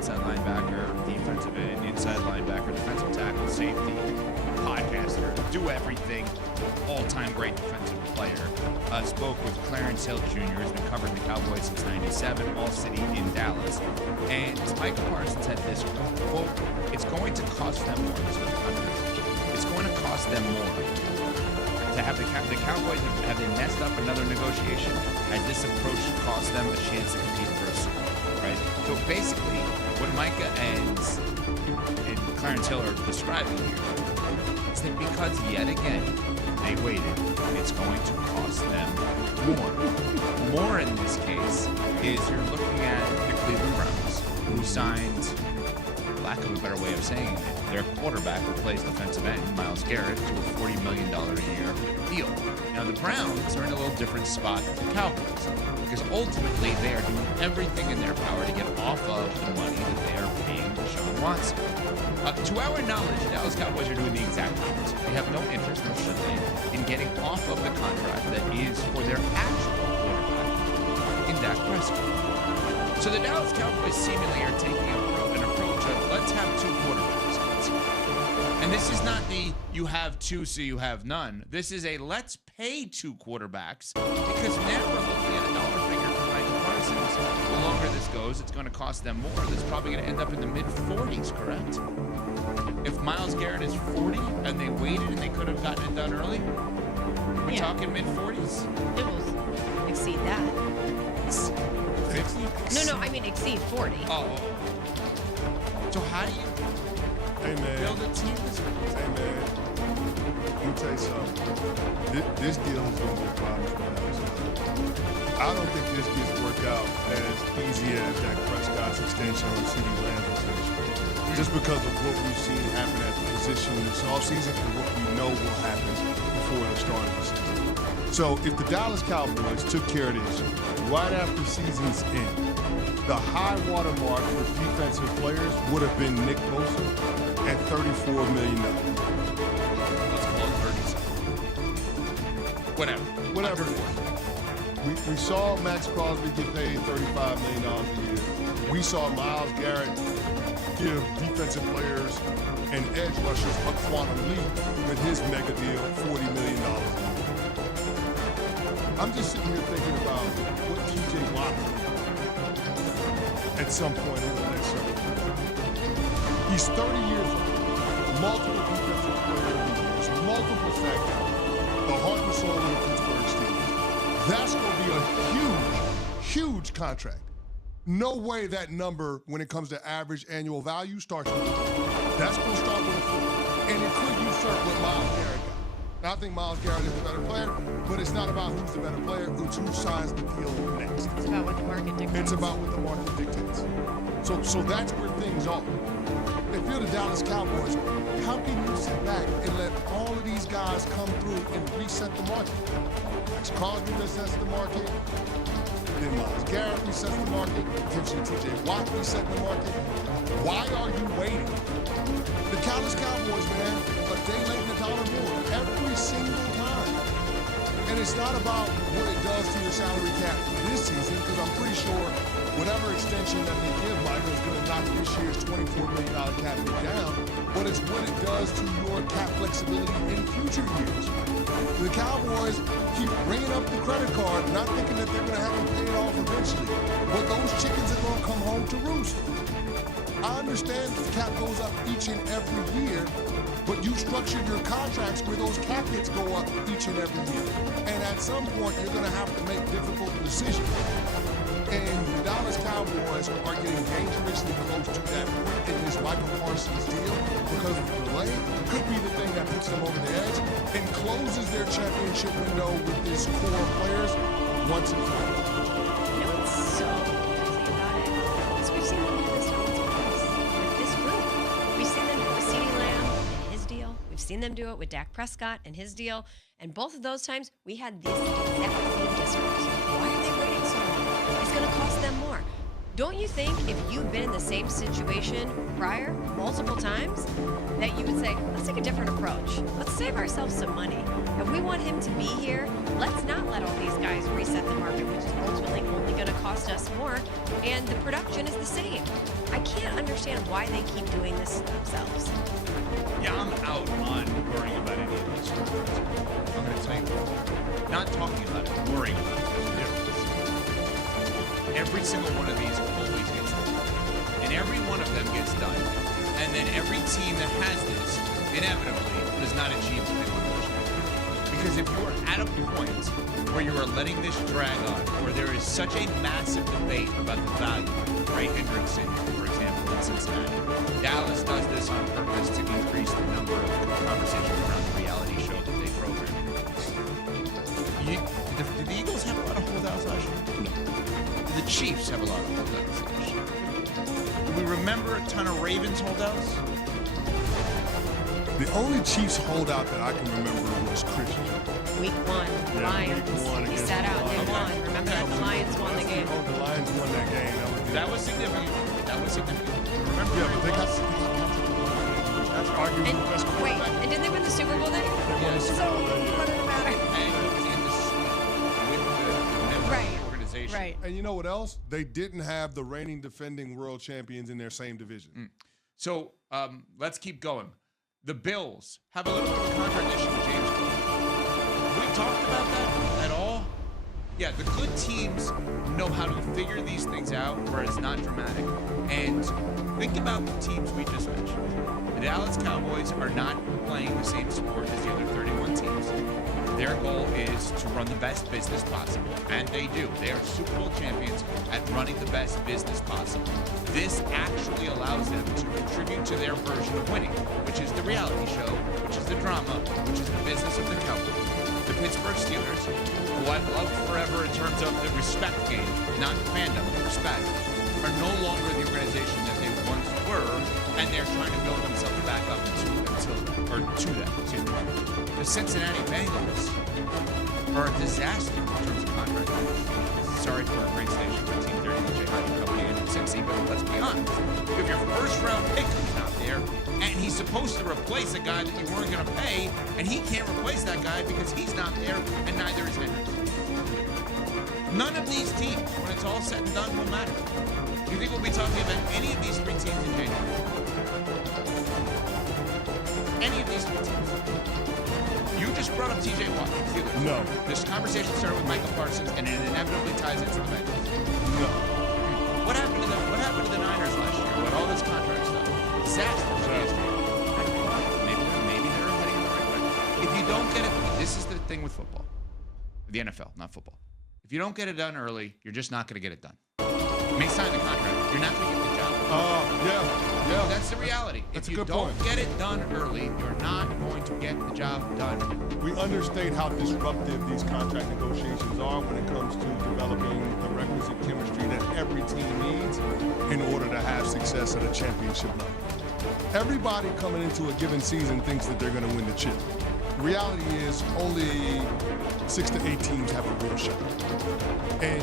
outside linebacker, defensive end, inside linebacker, defensive tackle, safety, podcaster, do everything, all-time great defensive player. Spoke with Clarence Hill Jr., who's been covering the Cowboys since '97, all city in Dallas. And Micah Parsons had this quote, it's going to cost them more. It's going to cost them more to have the Cowboys have they messed up another negotiation as this approach cost them a chance to compete for a Super Bowl, right? So basically, what Micah and Clarence Hill are describing here is that because yet again they waited, it's going to cost them more. More in this case is you're looking at the Cleveland Browns, who signed, for lack of a better way of saying it, their quarterback who plays defensive end, Myles Garrett, to a $40 million a year deal. Now the Browns are in a little different spot than the Cowboys, because ultimately they are doing everything in their power to get off of the money that they are paying Deshaun Watson. To our knowledge, the Dallas Cowboys are doing the exact opposite. They have no interest, nor should they, in getting off of the contract that is for their actual quarterback in Dak Prescott. So the Dallas Cowboys seemingly are taking an approach of let's have two quarterbacks. And this is not the you have two so you have none. This is a let's pay two quarterbacks, because now we're looking at a dollar figure for Micah Parsons. The longer this goes, it's going to cost them more. That's probably going to end up in the mid-40s, correct? If Myles Garrett is 40 and they waited and they could have gotten it done early, we're talking mid-40s? It will exceed that. 50? No, I mean exceed 40. Oh. So how do you build a team this way? Hey, man. Let me tell you something. This deal is going to be a problem for Dallas. I don't think this gets worked out as easy as Dak Prescott's extension or CeeDee Lamb's extension. Just because of what we've seen happen at the position this offseason and what we know will happen before the start of the season. So if the Dallas Cowboys took care of this right after season's end, the high water mark for defensive players would have been Nick Bosa at $34 million. Let's call it 37. Whatever it was. We saw Max Crosby get paid $35 million a year. We saw Myles Garrett give defensive players and edge rushers a quantum leap with his mega deal, $40 million a year. I'm just sitting here thinking about what TJ Watt at some point in the next several years. He's 30 years old, multiple defensive player of the years, multiple sack counts, the heart and soul of the Pittsburgh Steelers. That's going to be a huge contract. No way that number, when it comes to average annual value, starts with 4. That's going to start with a 4. And it could usurp what Myles Garrett got. Now, I think Myles Garrett is the better player, but it's not about who's the better player, it's who signs the deal next. It's about what the market dictates. It's about what the market dictates. So that's where things are. If you're the Dallas Cowboys, how can you sit back and let all of these guys come through and reset the market? Max Crosby resets the market. Then Myles Garrett resets the market. Potentially TJ Watt reset the market. Why are you waiting? The Dallas Cowboys, man, a day late and a dollar more every single time. And it's not about what it does to your salary cap this season, because I'm pretty sure whatever extension that they give Micah is going to knock this year's $24 million cap hit down, but it's what it does to your cap flexibility in future years. The Cowboys keep ringing up the credit card, not thinking that they're going to have to pay it off eventually, but those chickens are going to come home to roost. I understand the cap goes up each and every year, but you structured your contracts where those cap hits go up each and every year. And at some point, you're going to have to make difficult decisions. And the Dallas Cowboys are getting dangerously close to that point in this Micah Parsons deal, because of the delay could be the thing that puts them over the edge and closes their championship window with this core of players once and for all. You know what's so crazy about it? Is we've seen them do this once or twice with this group. We've seen them do it with CeeDee Lamb and his deal. We've seen them do it with Dak Prescott and his deal. And both of those times, we had this exact same discourse. Why are they waiting so long? It's going to cost them more. Don't you think if you've been in the same situation prior, multiple times, that you would say, let's take a different approach. Let's save ourselves some money. If we want him to be here, let's not let all these guys reset the market, which is ultimately only going to cost cost us more, and the production is the same. I can't understand why they keep doing this themselves. Yeah, I'm out on worrying about any of these stories. I'm going to tell you what. Not talking about it, worrying about it. There's a difference. Every single one of these always gets done. And every one of them gets done. And then every team that has this, inevitably, does not achieve the big one. Because if you are at a point where you are letting this drag on, where there is such a massive debate about the value, Ray Hendrickson, for example, in Cincinnati, Dallas does this on purpose to increase the number of conversations around the reality show that they program. Did the Eagles have a lot of holdouts last year? No. Did the Chiefs have a lot of holdouts last year? Do we remember a ton of Ravens holdouts? The only Chiefs holdout that I can remember was Christian. Week 1, Yeah, Lions. week 1 He against sat the out and they Lions. won. Remember that? The Lions won the game. Oh, the Lions won that game. That was significant. That was significant. Remember? Yeah, but they got that's arguably And the best wait, quarterback. and didn't they win the Super Bowl then? won the Super So Bowl that year. what did it matter? And he was in the suite with the Right. organization. Right. And you know what else? They didn't have the reigning defending world champions in their same division. So let's keep going. The Bills have a little bit of a contradiction with James Cook. Have we talked about that at all? Yeah, the good teams know how to figure these things out where it's not dramatic. And think about the teams we just mentioned. The Dallas Cowboys are not playing the same sport as the other 31 teams. Their goal is to run the best business possible, and they do. They are Super Bowl champions at running the best business possible. This actually allows them to contribute to their version of winning, which is the reality show, which is the drama, which is the business of the Cowboys. The Pittsburgh Steelers, who I've loved forever in terms of the respect game, not fandom, respect, are no longer the organization that they once were, and they're trying to build themselves back up to that. Excuse me. The Cincinnati Bengals are a disaster in terms of contract. Sorry for our great station 1530 J Hyde coming in Cincy, but let's be honest. If your first round pick comes out there and he's supposed to replace a guy that you weren't going to pay, and he can't replace that guy because he's not there, and neither is Hendricks. None of these teams, when it's all said and done, will matter. Do you think we'll be talking about any of these three teams in January? Any of these three teams? You just brought up TJ Watt. No. This conversation started with Micah Parsons, and it inevitably ties into the Bengals. No. What happened to the Niners last year with all this contract stuff? Disaster. Maybe they're heading in the right way. If you don't get it, this is the thing with football. The NFL, not football. If you don't get it done early, you're just not going to get it done. You may sign the contract. You're not going to get the job. Yeah. That's the reality. That's if a you good don't point. get it done early, you're not going to get the job done. We understate how disruptive these contract negotiations are when it comes to developing the requisite chemistry that every team needs in order to have success at a championship level. Everybody coming into a given season thinks that they're going to win the chip. The reality is only 6 to 8 teams have a real shot. And